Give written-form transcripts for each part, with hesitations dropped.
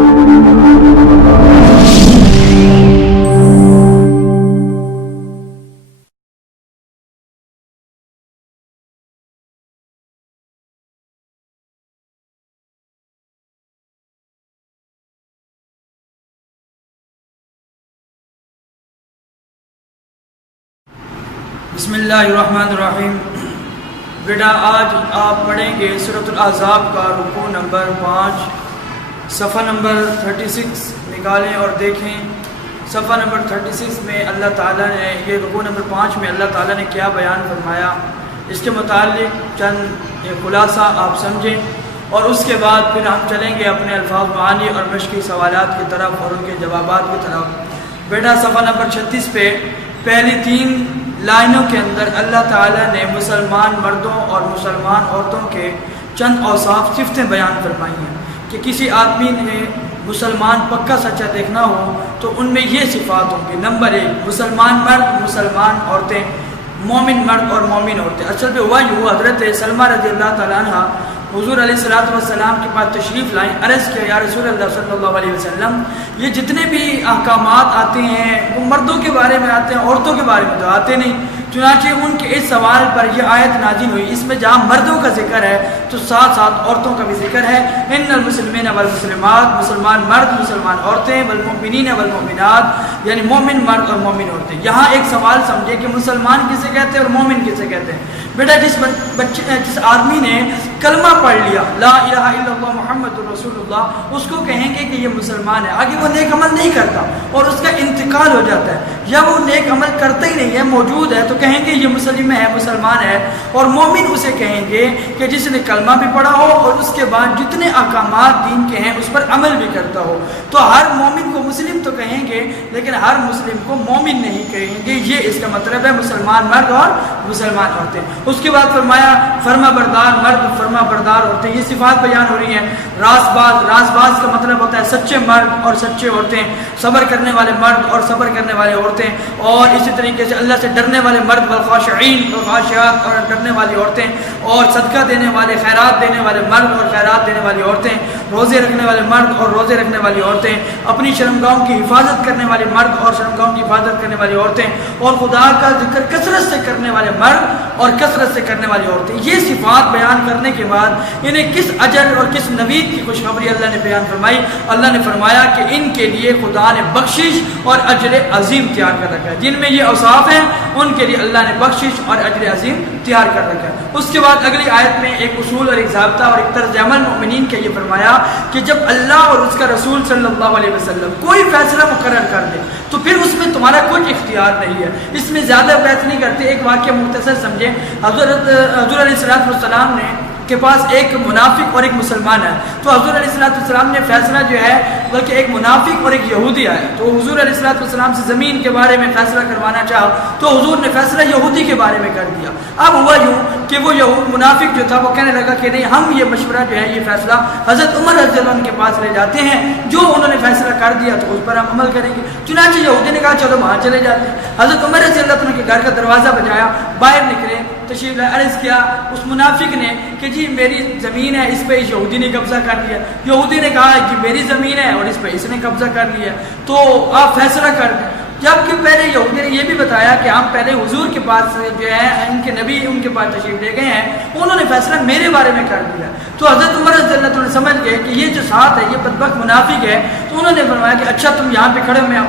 بسم اللہ الرحمن الرحیم۔ بیٹا آج آپ پڑھیں گے سورۃ الاحزاب کا رکوع نمبر 5، صفحہ نمبر 36 نکالیں اور دیکھیں۔ صفحہ نمبر 36 میں اللہ تعالیٰ نے یہ رکوع نمبر 5 میں اللہ تعالیٰ نے کیا بیان فرمایا، اس کے متعلق چند خلاصہ آپ سمجھیں، اور اس کے بعد پھر ہم چلیں گے اپنے الفاظ معانی اور مشقی سوالات کی طرف اور ان کے جوابات کی طرف۔ بیٹا صفحہ نمبر 36 پہ پہلی 3 لائنوں کے اندر اللہ تعالیٰ نے مسلمان مردوں اور مسلمان عورتوں کے چند اوصاف صفتیں بیان فرمائی ہیں کہ کسی آدمی نے مسلمان پکا سچا دیکھنا ہو تو ان میں یہ صفات ہوں گی۔ نمبر 1، مسلمان مرد مسلمان عورتیں، مومن مرد اور مومن عورتیں۔ اصل پہ ہوا یہ حضرت سلمہ رضی اللہ تعالیٰ عنہ حضور علیہ السلام کے پاس تشریف لائیں، عرض کیا یا رسول اللہ صلی اللہ علیہ وسلم، یہ جتنے بھی احکامات آتے ہیں وہ مردوں کے بارے میں آتے ہیں، عورتوں کے بارے میں تو آتے نہیں۔ چنانچہ ان کے اس سوال پر یہ آیت نازل ہوئی، اس میں جہاں مردوں کا ذکر ہے تو ساتھ ساتھ عورتوں کا بھی ذکر ہے۔ ان المسلمین والمسلمات، مسلمان مرد مسلمان عورتیں، والمؤمنین والمؤمنات، یعنی مومن مرد اور مومن عورتیں۔ یہاں ایک سوال سمجھے کہ مسلمان کسے کہتے ہیں اور مومن کسے کہتے ہیں۔ بیٹا جس آدمی نے کلمہ پڑھ لیا لا الہ الا اللہ محمد رسول اللہ، اس کو کہیں گے کہ یہ مسلمان ہے، آگے وہ نیک عمل نہیں کرتا اور اس کا انتقال ہو جاتا ہے، یا وہ نیک عمل کرتا ہی نہیں ہے، موجود ہے، تو کہیں گے یہ مسلم ہے، مسلمان ہے۔ اور مومن اسے کہیں گے کہ جس نے کلمہ بھی پڑھا ہو اور اس کے بعد جتنے احکامات دین کے ہیں اس پر عمل بھی کرتا ہو۔ تو ہر مومن کو مسلم تو کہیں گے لیکن ہر مسلم کو مومن نہیں کہیں گے، یہ اس کا مطلب ہے مسلمان مرد اور مسلمان عورتیں۔ اس کے بعد فرمایا فرما بردار مرد فرما بردار عورتیں، یہ صفات بیان ہو رہی ہیں۔ راست باز کا مطلب ہوتا ہے سچے مرد اور سچے عورتیں، صبر کرنے والے مرد اور صبر کرنے والے عورتیں، اور اسی طریقے سے اللہ سے ڈرنے والے مرد، والخاشعین والخاشعات، اور ڈرنے والی عورتیں، اور صدقہ دینے والے، خیرات دینے والے مرد اور خیرات دینے والی عورتیں، روزے رکھنے والے مرد اور روزے رکھنے والی عورتیں، اپنی شرمگاہوں کی حفاظت کرنے والے مرد اور شرمگاہوں کی حفاظت کرنے والی عورتیں، اور خدا کا ذکر کثرت سے کرنے والے مرد اور کثرت سے کرنے والی عورتیں۔ یہ صفات بیان کرنے کے بعد انہیں کس اجر اور کس نوید کی خوشخبری اللہ نے بیان فرمائی۔ اللہ نے فرمایا کہ ان کے لیے خدا نے بخشش اور اجر عظیم تیار کر رکھا ہے، جن میں یہ اوصاف ہیں ان کے لیے اللہ نے بخشش اور اجر عظیم تیار کر رکھا ہے۔ اس کے بعد اگلی آیت میں ایک اصول اور ایک ضابطہ اور ایک طرز عمل مومنین کے یہ فرمایا کہ جب اللہ اور اس کا رسول صلی اللہ علیہ وسلم کوئی فیصلہ مقرر کر دے تو پھر اس میں تمہارا کچھ اختیار نہیں ہے، اس میں زیادہ بحث نہیں کرتے۔ ایک واقعہ مختصر سمجھیں۔ حضور علیہ السلام نے کے پاس ایک منافق اور ایک مسلمان ہے، تو حضور علیہ السلام نے فیصلہ جو ہے بلکہ ایک منافق اور ایک یہودی آیا، تو حضور علیہ السلام سے زمین کے بارے میں فیصلہ کروانا چاہا تو حضور نے فیصلہ یہودی کے بارے میں کر دیا۔ اب ہوا یوں کہ وہ منافق جو تھا وہ کہنے لگا کہ نہیں، ہم یہ مشورہ جو ہے یہ فیصلہ حضرت عمر رضی اللہ عنہ کے پاس لے جاتے ہیں، جو انہوں نے فیصلہ کر دیا تو اس پر ہم عمل کریں گے۔ چنانچہ یہودی نے کہا چلو وہاں چلے جاتے ہیں۔ حضرت عمر رضی اللہ عنہ کے گھر کا دروازہ بجایا، باہر نکلے، تشریف لائے، عرض کیا اس منافق نے کہ جی میری زمین ہے، اس پہ اس یہودی نے قبضہ کر لیا۔ یہودی نے کہا کہ میری زمین ہے اور اس پہ اس نے قبضہ کر لیا، تو آپ فیصلہ کر دیں۔ جبکہ پہلے یہودی نے یہ بھی بتایا کہ ہم پہلے حضور کے پاس جو ہے ان کے نبی ان کے پاس تشریف لے گئے ہیں، انہوں نے فیصلہ میرے بارے میں کر دیا۔ تو حضرت عمر رضی اللہ عنہ سمجھ گئے کہ یہ جو ساتھ ہے یہ بدبخت منافق ہے، تو انہوں نے فرمایا کہ اچھا تم یہاں پہ کھڑے، میں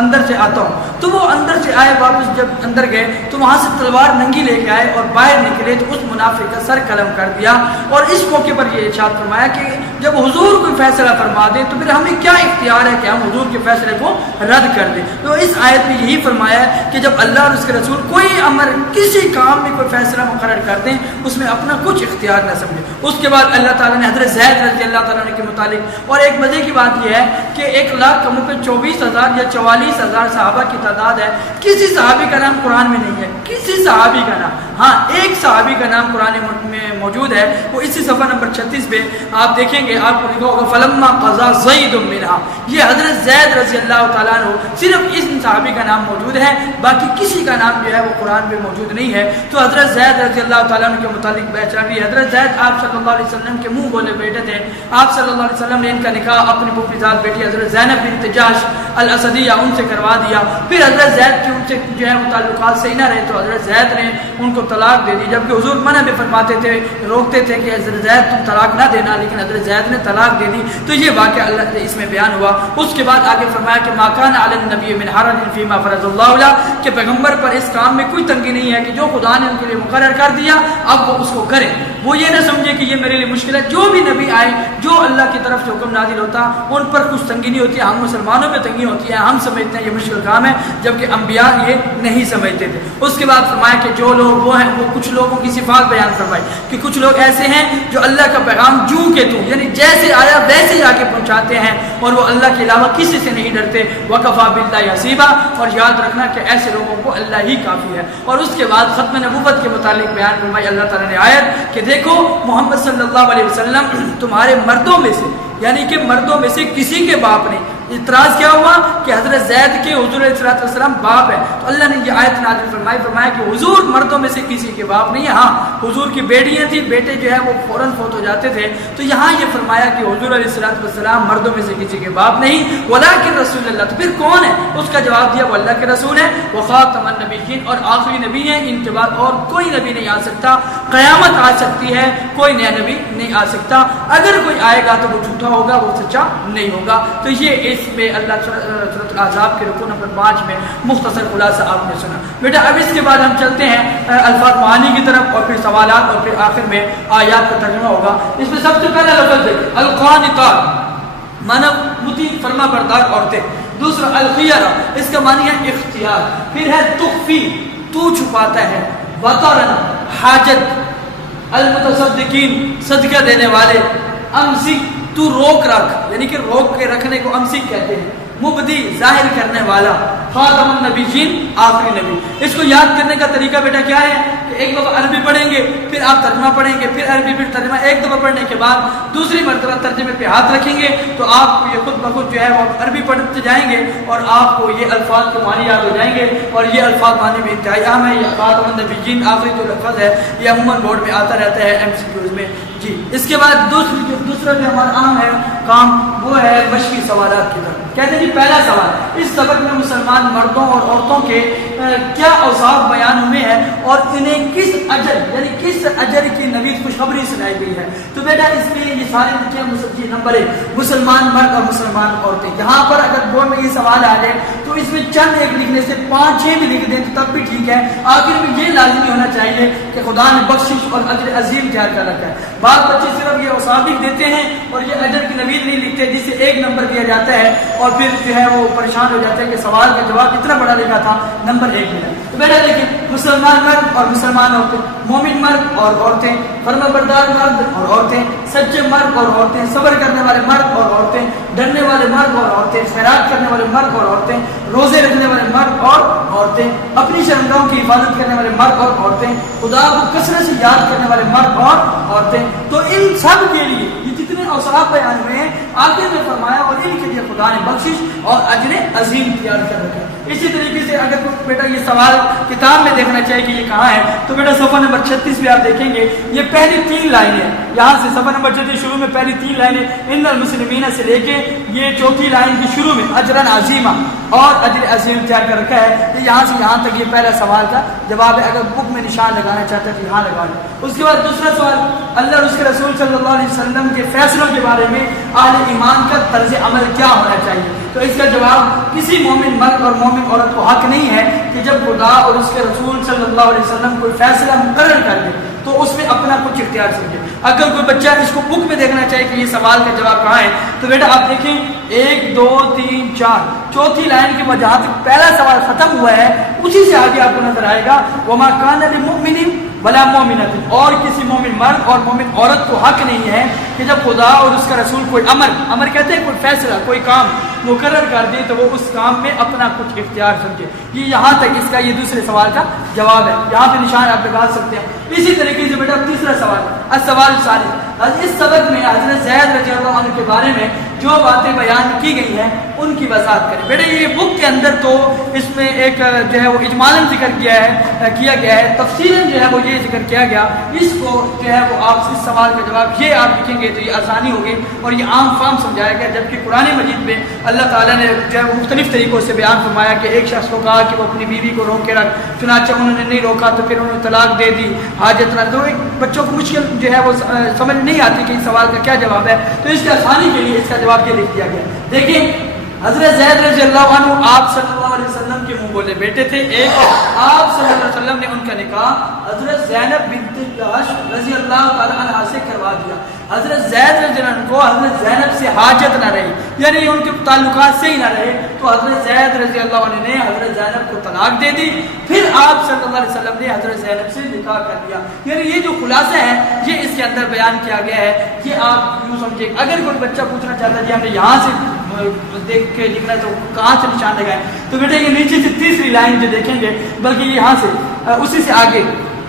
اندر سے آتا ہوں۔ تو وہ اندر سے آئے، واپس جب اندر گئے تو وہاں سے تلوار ننگی لے کے آئے اور باہر نکلے تو اس منافق کا سر قلم کر دیا۔ اور اس موقع پر یہ ارشاد فرمایا کہ جب حضور کوئی فیصلہ فرما دے تو پھر ہمیں کیا اختیار ہے کہ ہم حضور کے فیصلے کو رد کر دیں۔ تو اس آیت میں یہی فرمایا ہے کہ جب اللہ اور اس کے رسول کوئی امر کسی کام میں کوئی فیصلہ مقرر کر دیں اس میں اپنا کچھ اختیار نہ سمجھیں۔ اس کے بعد اللہ تعالیٰ نے حضرت زید رضی اللہ تعالیٰ عنہ کے متعلق، اور ایک مزے کی بات یہ ہے کہ 1,00,000 کموں پہ 24,000 یا 44,000 صحابہ کی تعداد ہے، کسی صحابی کا نام قرآن میں نہیں ہے، کسی صحابی کا نام۔ ہاں ایک صحابی کا نام قرآن میں موجود ہے، وہ اسی صفحہ نمبر 36 پہ آپ دیکھیں گے، آپ کو لکھا ہوگا فلما قضا زید منہا، یہ حضرت زید رضی اللہ تعالیٰ عنہ، صرف اس صحابی کا نام موجود ہے، باقی کسی کا نام جو ہے وہ قرآن میں موجود نہیں ہے۔ تو حضرت زید رضی اللہ تعالیٰ عنہ کے متعلق پہچان بھی، حضرت زید آپ صلی اللہ علیہ وسلم کے منہ بولے بیٹے تھے، آپ صلی اللہ علیہ وسلم نے ان کا نکاح اپنی پھوپھی زاد بیٹی حضرت زینب بنت جحش الاسدیہ ان سے کروا دیا، پھر حضرت زید کے ان سے جو ہے تعلقات صحیح نہ رہے تو حضرت زید نے ان کو طلاق دے دی، جبکہ حضور منع بھی فرماتے تھے، روکتے تھے کہ حضرت زید تم طلاق نہ دینا، لیکن حضرت زید نے طلاق دے دی۔ تو یہ واقعہ اللہ نے اس میں بیان ہوا۔ اس کے بعد آگے فرمایا کہ ما کان علی النبی من حرج فیما فرض اللہ علیہ، کہ پیغمبر پر اس کام میں کوئی تنگی نہیں ہے کہ جو خدا نے ان کے لیے مقرر کر دیا اب وہ اس کو کریں، وہ یہ نہ سمجھے کہ یہ میرے لیے مشکل ہے۔ جو بھی نبی آئے، جو اللہ کی طرف سے حکم نازل ہوتا ان پر کچھ تنگی نہیں ہوتی، ہم مسلمانوں پہ تنگی ہوتی ہے، ہم سمجھتے ہیں یہ مشکل کام ہے، جبکہ انبیاء یہ نہیں سمجھتے تھے۔ اس کے بعد فرمایا کہ جو لوگ وہ ہیں، وہ کچھ لوگوں کی صفات بیان فرمائی کہ کچھ لوگ ایسے ہیں جو اللہ کا پیغام جوں کے توں، یعنی جیسے آیا ویسے ہی آ کے پہنچاتے ہیں، اور وہ اللہ کے علاوہ کسی سے نہیں ڈرتے۔ وکفیٰ باللہ حسیبا، اور یاد رکھنا کہ ایسے لوگوں کو اللہ ہی کافی ہے۔ اور اس کے بعد ختم نبوت کے متعلق بیان فرمائی اللہ تعالیٰ نے آیت کہ دیکھو محمد صلی اللہ علیہ وسلم تمہارے مردوں میں سے، یعنی کہ مردوں میں سے کسی کے باپ نہیں۔ اعتراض کیا ہوا کہ حضرت زید کے حضور علیہ السلام باپ ہے، تو اللہ نے یہ آیت نازل فرمایا کہ حضور مردوں میں سے کسی کے باپ نہیں ہے، ہاں حضور کی بیٹیاں تھیں، بیٹے جو ہے وہ فوراً فوت ہو جاتے تھے، تو یہاں یہ فرمایا کہ حضور علیہ السلام مردوں میں سے کسی کے باپ نہیں، ولکن رسول اللہ، تو پھر کون ہے؟ اس کا جواب دیا وہ اللہ کے رسول ہے، وخاتم النبیین، اور آخری نبی ہیں، ان کے بعد اور کوئی نبی نہیں آ سکتا، قیامت آ سکتی ہے، کوئی نیا نبی نہیں آ سکتا، اگر کوئی آئے گا تو وہ جھوٹا ہوگا، وہ سچا نہیں ہوگا۔ تو یہ اس میں اللہ سورۃ الاحزاب کے رکوع نمبر 5 میں مختصر خلاصہ آپ نے سنا۔ بیٹا اب اس کے بعد ہم چلتے ہیں الفاظ معانی کی طرف، اور پھر سوالات، اور پھر آخر میں آیات کا ترجمہ ہوگا۔ اس میں سب سے پہلا لفظ ہے القانتات، مانا مطیع فرما بردار عورتیں۔ دوسرا الخیرہ، اس کا معنی ہے اختیار۔ پھر ہے تخفی، تو چھپاتا ہے۔ وطرن، حاجت۔ المتصدقین، صدقہ دینے والے۔ امسک، تو روک رکھ، یعنی کہ روک کے رکھنے کو امسک کہتے ہیں۔ مبدی، ظاہر کرنے والا۔ خاتم النبیین، آخری نبی۔ اس کو یاد کرنے کا طریقہ بیٹا کیا ہے کہ ایک دفعہ عربی پڑھیں گے، پھر آپ ترجمہ پڑھیں گے، پھر عربی، پھر ترجمہ، ایک دفعہ پڑھنے کے بعد دوسری مرتبہ ترجمے پہ ہاتھ رکھیں گے تو آپ کو یہ خود بخود جو ہے وہ عربی پڑھتے جائیں گے، اور آپ کو یہ الفاظ کے معنی یاد ہو جائیں گے، اور یہ الفاظ معنی میں انتہائی اہم ہے۔ یہ خاتم النبیین آخری جو لفظ ہے یہ عموماً بورڈ میں آتا رہتا ہے MCQs میں جی۔ اس کے بعد دوسرا جو ہمارا اہم ہے کام وہ ہے مشقی سوالات کی طرف۔ کہتے ہیں جی پہلا سوال، اس سبق میں مسلمان مردوں اور عورتوں کے کیا اوصاف بیان ہوئے ہیں اور انہیں کس اجر، یعنی کس اجر کی نوید خوشخبری سنائی گئی ہے؟ تو بیٹا اس میں یہ سارے لکھے ہیں نمبر 1 مسلمان مرد اور مسلمان عورتیں۔ یہاں پر اگر بورڈ میں یہ سوال آ جائے تو اس میں چند ایک لکھنے سے 5-6 بھی لکھ دیں تو تب بھی ٹھیک ہے، آخر میں یہ لازمی ہونا چاہیے کہ خدا نے بخشش اور اجر عظیم تیار کر رکھا ہے۔ بعض بچے صرف یہ اوصاف لکھ دیتے ہیں اور یہ اجر کی نوید نہیں لکھتے، جس سے 1 نمبر دیا جاتا ہے، اور پھر جو ہے وہ پریشان ہو جاتے ہیں کہ سوال کا جواب اتنا بڑا لکھا تھا، نمبر 1 ملا۔ تو بیٹا دیکھیں، مسلمان مرد اور مسلمان عورتیں، مومن مرد اور عورتیں، فرما بردار مرد اور عورتیں، سچے مرد اور عورتیں، صبر کرنے والے مرد اور عورتیں، ڈرنے والے مرد اور عورتیں، خیرات کرنے والے مرد اور عورتیں، روزے رکھنے والے مرد اور عورتیں، اپنی شرمگاہوں کی حفاظت کرنے والے مرد اور عورتیں، خدا کو کثرت سے یاد کرنے والے مرد اور عورتیں۔ تو ان سب کے لیے یہ جتنے اوصاف بیان ہوئے ہیں آخر میں فرمایا اور ان کے لیے خدا نے بخشش اور اجر عظیم تیار کر رکھا ہے۔ اسی طریقے سے اگر بیٹا یہ سوال کتاب میں دیکھنا چاہیے کہ یہ کہاں ہے تو بیٹا صفحہ نمبر 36 میں آپ دیکھیں گے یہ پہلی 3 لائنیں، یہاں سے صفحہ نمبر 36 شروع میں پہلی 3 لائنیں ان المسلمین سے لے کے یہ چوتھی لائن کی شروع میں اجرا عظیمہ اور اجر عظیم تیار کر رکھا ہے۔ یہاں سے یہاں تک یہ پہلا سوال کا جواب ہے، اگر بک میں نشان لگانا چاہتے ہیں تو یہاں لگا لیں۔ اس کے بعد دوسرا سوال، اللہ اور اس کے رسول صلی اللہ علیہ وسلم کے فیصلوں کے بارے میں اہل ایمان کا طرز عمل کیا ہونا چاہیے؟ تو اس کا جواب کسی مومن مرد اور مومن عورت کو حق نہیں ہے کہ جب خدا اور اس کے رسول صلی اللہ علیہ وسلم کوئی فیصلہ مقرر کر دے تو اس میں اپنا کچھ اختیار سمجھے۔ اگر کوئی بچہ اس کو بک میں دیکھنا چاہے کہ یہ سوال کا جواب کہاں ہے تو بیٹا آپ دیکھیں 1 2 3 4 چوتھی لائن کے بعد جہاں تک پہلا سوال ختم ہوا ہے اسی سے آگے آپ کو نظر آئے گا وما کان للمؤمن ولا مومنۃ، اور کسی مومن مرد اور مومن عورت کو حق نہیں ہے کہ جب خدا اور اس کا رسول کوئی امر کہتے ہیں کوئی فیصلہ کوئی کام مقرر کر دیں تو وہ اس کام میں اپنا کچھ اختیار سمجھے. یہ یہاں تک اس کا یہ دوسرے سوال کا جواب ہے. یہاں پہ نشان آپ لگا سکتے ہیں. اسی طریقے سے بیٹا تیسرا سوال ہے السوال الثالث. اس سبق میں حضرت زید رضی اللہ عنہ کے بارے میں جو باتیں بیان کی گئی ہیں ان کی وضاحت کریں. بیٹا یہ بک کے اندر تو اس میں ایک جو ہے وہ اجمالاً ذکر کیا گیا ہے, تفصیلاً جو ہے وہ یہ ذکر کیا گیا. اس کو جو ہے وہ آپ اس سوال کا جواب یہ آپ لکھیں گے تو یہ آسانی ہوگی اور یہ عام فام سمجھایا گیا. جبکہ قرآن مجید میں اللہ تعالیٰ نے جو ہے وہ مختلف طریقوں سے بیان فرمایا کہ ایک شخص کو کہا کہ وہ اپنی بیوی کو روک کے رکھ, چنانچہ انہوں نے نہیں روکا تو پھر انہوں نے طلاق دے دی. حاجت نہ تو بچوں کو مشکل جو ہے وہ سمجھ نہیں آتی کہ اس سوال کا کیا جواب ہے, تو اس کی آسانی کے لیے اس کا جواب یہ لکھ دیا گیا. دیکھیں حضرت زید رضی اللہ عنہ آپ صلی اللہ علیہ وسلم کے منہ بولے بیٹے تھے. ایک آپ صلی اللہ علیہ وسلم نے ان کا نکاح حضرت زینب بنت جحش رضی اللہ تعالی عنہا سے کروا دیا. حضرت زید رضی اللہ عنہ کو حضرت زینب سے حاجت نہ رہی, یعنی ان کے تعلقات سے ہی نہ رہے, تو حضرت زید رضی اللہ عنہ نے حضرت زینب کو طلاق دے دی. پھر آپ صلی اللہ علیہ وسلم نے حضرت زینب سے نکاح کر دیا. یعنی یہ جو خلاصہ ہے یہ اس کے اندر بیان کیا گیا ہے. یہ آپ یوں سمجھیں. اگر کوئی بچہ پوچھنا چاہتا ہے جی ہم نے یہاں سے دیکھ کے لکھنا تو کہاں سے نشان لگائیں, تو بیٹے یہ نیچے سے تیسری لائن جو دیکھیں گے بلکہ یہاں سے اسی سے آگے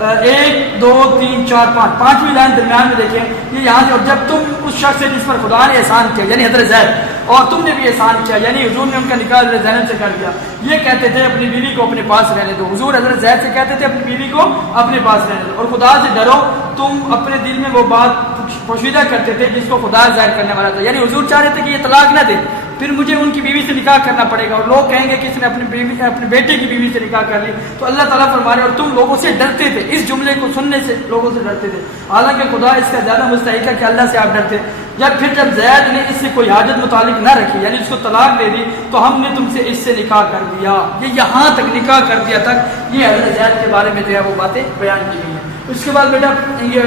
1 2 3 4 5 پانچویں لائن درمیان میں دیکھیں. یہ یہاں سے اور جب تم اس شخص سے جس پر خدا نے احسان کیا یعنی حضرت زید, اور تم نے بھی احسان کیا یعنی حضور نے ان کا نکاح حضرت زینب سے کر دیا, یہ کہتے تھے اپنی بیوی کو اپنے پاس رہنے دو. حضور حضرت زید سے کہتے تھے اپنی بیوی کو اپنے پاس رہنے دو اور خدا سے ڈرو. تم اپنے دل میں وہ بات پوشیدہ کرتے تھے جس کو خدا ظاہر کرنے والا تھا. یعنی حضور چاہ رہے تھے کہ یہ طلاق نہ دے, پھر مجھے ان کی بیوی سے نکاح کرنا پڑے گا اور لوگ کہیں گے کہ اس نے اپنے بیٹے کی بیوی سے نکاح کر لی. تو اللہ تعالیٰ فرما رہے اور تم لوگوں سے ڈرتے تھے, اس جملے کو سننے سے لوگوں سے ڈرتے تھے. حالانکہ خدا اس کا زیادہ مستحق ہے کہ اللہ سے آپ ڈرتے. جب زید نے اس سے کوئی حاجت متعلق نہ رکھی یعنی اس کو طلاق دے دی تو ہم نے تم سے اس سے نکاح کر دیا. یہ یہاں تک نکاح کر دیا تک یہ حضرت زید کے بارے میں جو ہے وہ باتیں بیان کی گئی ہیں. اس کے بعد بیٹا یہ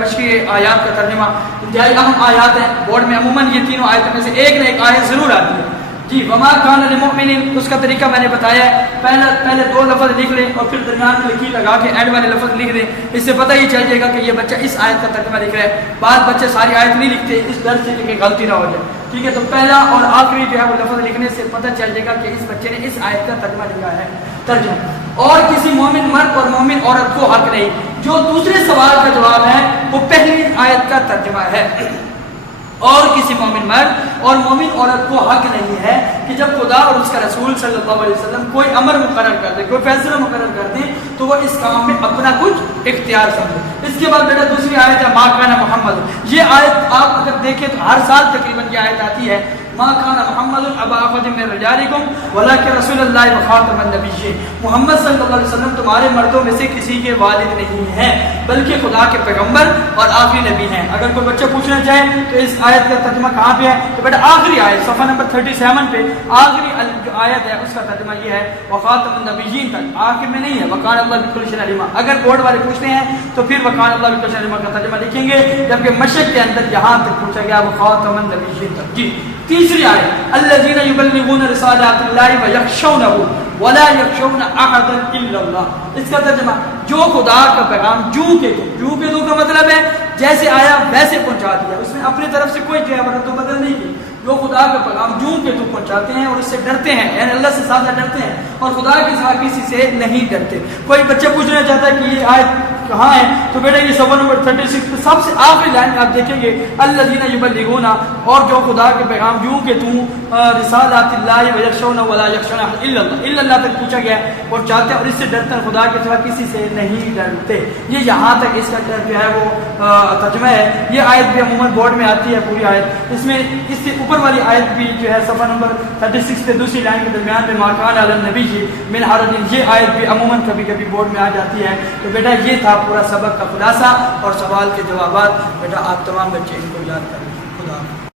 مشکی آیات کا ترجمہ انتہائی اہم آیات ہیں. بورڈ میں عموماً یہ تینوں آیتوں میں سے ایک نہ ایک آیت ضرور آتی ہے. جی وما کان للمؤمن, اس کا طریقہ میں نے بتایا ہے. پہلے 2 لفظ لکھ لیں اور پھر درمیان میں لکیر لگا کے اینڈ والے لفظ لکھ دیں. اس سے پتہ ہی چل جائے گا کہ یہ بچہ اس آیت کا ترجمہ لکھ رہا ہے. بعض بچے ساری آیت نہیں لکھتے اس ڈر سے کہ غلطی نہ ہو جائے. ٹھیک ہے, تو پہلا اور آخری جو ہے وہ لفظ لکھنے سے پتہ چل جائے گا کہ اس بچے نے اس آیت کا ترجمہ لکھا ہے. ترجمہ اور کسی مومن مرد اور مومن عورت کو حق نہیں. جو دوسرے سوال کا جواب ہے وہ پہلی آیت کا ترجمہ ہے. اور کسی مومن مرد اور مومن عورت کو حق نہیں ہے کہ جب خدا اور اس کا رسول صلی اللہ علیہ وسلم کوئی امر مقرر کر دے, کوئی فیصلہ مقرر کر دے تو وہ اس کام میں اپنا کچھ اختیار سمجھے. اس کے بعد بیٹا دوسری آیت ہے ما کان محمد. یہ آیت آپ اگر دیکھیں تو ہر سال تقریباً یہ آیت آتی ہے. ما کان محمد ابا احد من رجالکم ولکن رسول اللہ وخاتم النبیین. محمد صلی اللہ علیہ وسلم تمہارے مردوں میں سے کسی کے والد نہیں ہیں بلکہ خدا کے پیغمبر اور آخری نبی ہیں. اگر کوئی بچہ پوچھنا چاہے تو اس آیت کا ترجمہ کہاں پہ ہے, تو بیٹا آخری آیت صفحہ نمبر 37 پہ آخری جو آیت ہے اس کا ترجمہ یہ ہے وخاتم النبیین تک, آخر میں نہیں ہے وکان اللہ بکل شیء علیم. اگر بورڈ والے پوچھتے ہیں تو پھر وکان اللہ بکل شیء علیم کا ترجمہ لکھیں گے, جبکہ مشق کے اندر یہاں تک پوچھا گیا وخاتم النبیین تک. جی تیسری آیت الذین یبلغون رسالات اللہ ویخشونہ ولا یخشون احدا الا اللہ. اس کا ترجمہ جو خدا کا پیغام جو کہ تو کا مطلب ہے جیسے آیا ویسے پہنچا دیا. اس نے اپنی طرف سے کوئی جو ہے رد و بدل نہیں کی. جو خدا کا پیغام جو کہ تو پہنچاتے ہیں اور اس سے ڈرتے ہیں, یعنی اللہ سے زیادہ ڈرتے ہیں اور خدا کے ساتھ کسی سے نہیں ڈرتے. کوئی بچہ پوچھنا چاہتا ہے کہ یہ آیت کہاں ہے, تو بیٹا یہ صفحہ نمبر 36 پہ سب سے آخری لائن میں آپ دیکھیں گے الذین یبلغون, اور جو خدا کے پیغام جو کہ تو رسالات اللہ ویخشون ولا یخشون الا اللہ, الا اللہ تک پوچھا گیا اور چاہتے ہیں اور اس سے ڈرتے ہیں, خدا کے سوا کسی سے نہیں ڈرتے. یہ یہاں تک اس کا جو ہے وہ ترجمہ ہے. یہ آیت بھی عموماً بورڈ میں آتی ہے پوری آیت. اس میں اس سے اوپر والی آیت بھی جو ہے صفحہ نمبر 36 پہ دوسری لائن کے درمیان میں ما کان علی النبی من حرج, یہ آیت بھی عموماً کبھی کبھی بورڈ میں آ جاتی ہے. تو بیٹا یہ تھا پورا سبق کا خلاصہ اور سوال کے جوابات. بیٹا آپ تمام بچے ان کو یاد کریں.